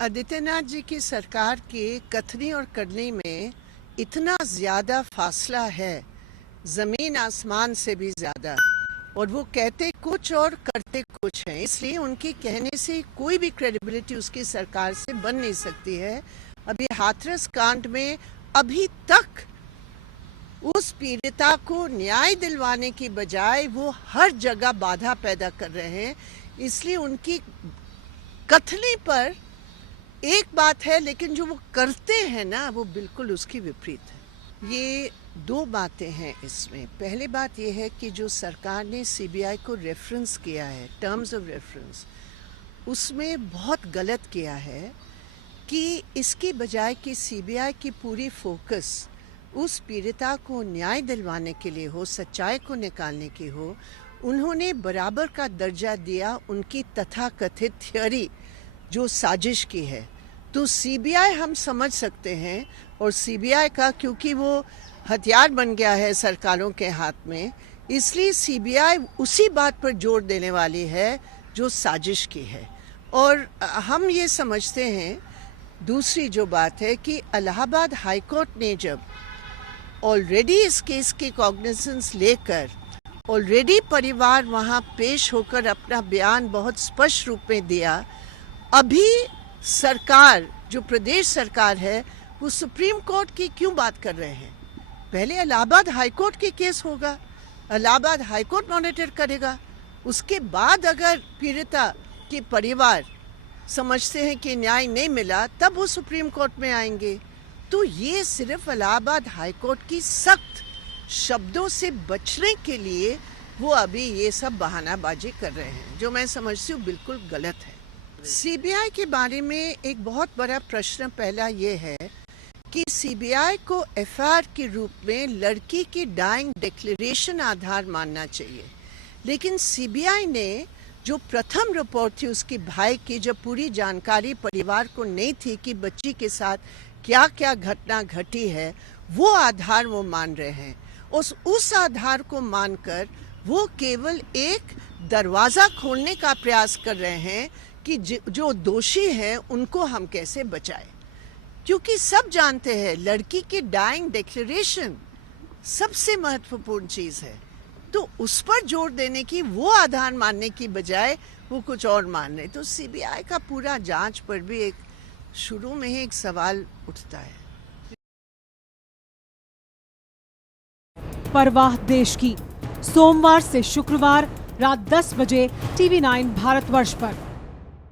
आदित्यनाथ जी की सरकार के कथनी और करनी में इतना ज़्यादा फासला है, ज़मीन आसमान से भी ज़्यादा। और वो कहते कुछ और करते कुछ हैं, इसलिए उनके कहने से कोई भी क्रेडिबिलिटी उसकी सरकार से बन नहीं सकती है। अभी हाथरस कांड में अभी तक उस पीड़िता को न्याय दिलवाने की बजाय वो हर जगह बाधा पैदा कर रहे हैं। इसलिए उनकी कथनी पर एक बात है, लेकिन जो वो करते हैं ना, वो बिल्कुल उसकी विपरीत है। ये दो बातें हैं इसमें। पहली बात ये है कि जो सरकार ने सीबीआई को रेफरेंस किया है, टर्म्स ऑफ रेफरेंस, उसमें बहुत गलत किया है कि इसकी बजाय कि सीबीआई की पूरी फोकस उस पीड़िता को न्याय दिलवाने के लिए हो, सच्चाई को निकालने की हो, उन्होंने बराबर का दर्जा दिया उनकी तथाकथित थ्योरी जो साजिश की है। तो सीबीआई हम समझ सकते हैं, और सीबीआई का क्योंकि वो हथियार बन गया है सरकारों के हाथ में, इसलिए सीबीआई उसी बात पर जोर देने वाली है जो साजिश की है। और हम ये समझते हैं, दूसरी जो बात है कि इलाहाबाद हाई कोर्ट ने जब ऑलरेडी इस केस की कॉग्निजेंस लेकर ऑलरेडी परिवार वहाँ पेश होकर अपना बयान बहुत स्पष्ट रूप में दिया, अभी सरकार जो प्रदेश सरकार है वो सुप्रीम कोर्ट की क्यों बात कर रहे हैं? पहले इलाहाबाद हाई कोर्ट की केस होगा, इलाहाबाद हाई कोर्ट मॉनिटर करेगा, उसके बाद अगर पीड़िता के परिवार समझते हैं कि न्याय नहीं मिला तब वो सुप्रीम कोर्ट में आएंगे। तो ये सिर्फ इलाहाबाद हाई कोर्ट की सख्त शब्दों से बचने के लिए वो अभी ये सब बहानाबाजी कर रहे हैं, जो मैं समझती हूँ बिल्कुल गलत है। सीबीआई के बारे में एक बहुत बड़ा प्रश्न पहला ये है कि सीबीआई को एफआईआर के रूप में लड़की की डाइंग डिक्लेरेशन आधार मानना चाहिए, लेकिन सीबीआई ने जो प्रथम रिपोर्ट थी उसकी भाई की, जब पूरी जानकारी परिवार को नहीं थी कि बच्ची के साथ क्या क्या घटना घटी है, वो आधार वो मान रहे हैं। उस आधार को मानकर वो केवल एक दरवाज़ा खोलने का प्रयास कर रहे हैं कि जो दोषी हैं उनको हम कैसे बचाएं, क्योंकि सब जानते हैं लड़की की डाइंग डिक्लेरेशन सबसे महत्वपूर्ण चीज़ है। तो उस पर जोर देने की, वो आधार मानने की बजाय वो कुछ और मान रहे। तो सीबीआई का पूरा जांच पर भी एक शुरू में ही एक सवाल उठता है। परवाह देश की, सोमवार से शुक्रवार रात 10 बजे TV9 भारतवर्ष पर।